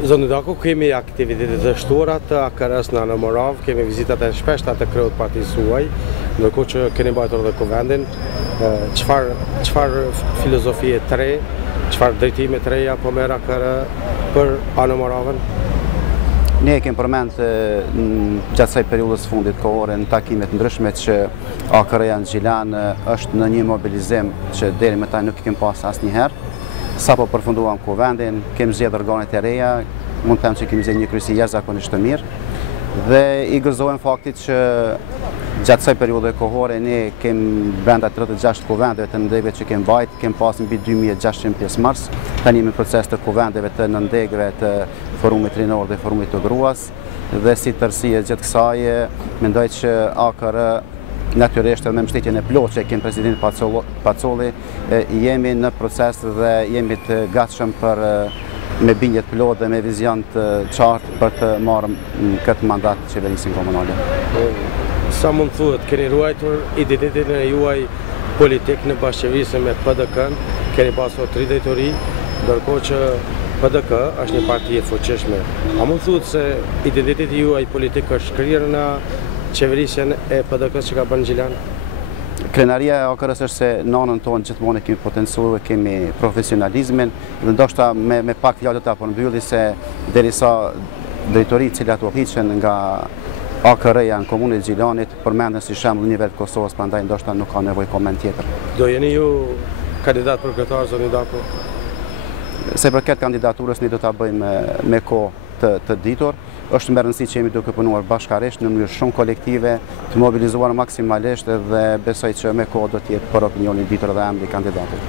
Zonë Daku, kemi aktivitetet të shtuara të AKR-s në Anë Morav, kemi vizitat e shpeshta të kreut partisë suaj, ndërkohë që keni mbajtur edhe kuvendin. Çfarë filozofie të re, çfarë drejtime të reja po merr AKR për Anë Moravën? Ne kemi përmend gjatë kësaj periudhës fundit kohore në takime të ndryshme që AKR-ja në Gjilan është në një mobilizim që deri më tani nuk i kemi pas asnjëherë. Sa po përfunduam kuvendin, kemi zgjedhur organet e reja, mund të them që kemi zgjedhur një kryesi jashtëzakonisht të mirë dhe i gëzohem faktit që gjatë kësaj periudhe kohore ne kemi brenda 36 kuvendeve të ndegëve që kemi mbajt, kemi pas mbi 2600 pjesëmarrës, tani në proces të kuvendeve të ndegëve të forumit rinor dhe forumit të gruas dhe si tërësi e gjithë kësaj mendoj që AKR natyrisht me mbështetjen e plotë që kemi president Pacolli, jemi në proces dhe jemi të gatshëm për me bindje të plotë dhe me vizion të qartë për të marrë këtë mandat të qeverisin komunale. Sa mund thuhet, keni ruajtur identitetin e juaj politik në bashkëqeverisje me PDK-n, keni pasur 3 drejtori, ndërkohë që PDK është një parti e fuqishme. A mund thuhet se identiteti juaj politik është shkrirë në qeverisjen e PDK-s që ka bërë në Gjilan? Krenaria e AKR-s është se në anën tonë gjithmonë kemi potencuar, kemi profesionalizmin dhe ndoshta me pak fjalë të përmbylli se derisa drejtoritë të cilat u hiqen nga AKR-ja në komunën e Gjilanit përmenden si shembull në nivel të Kosovës, prandaj ndoshta nuk ka nevojë koment tjetër. Do jeni ju kandidat për kryetar zonë Daku? Se përket kandidaturës ne do ta bëjmë me kohë të ditur. Është më rëndësi që jemi duke punuar bashkarisht në mënyrë shumë kolektive, të mobilizuar maksimalisht dhe besoj që me kohë do të jetë për opinionin ditur dhe emri i kandidatit.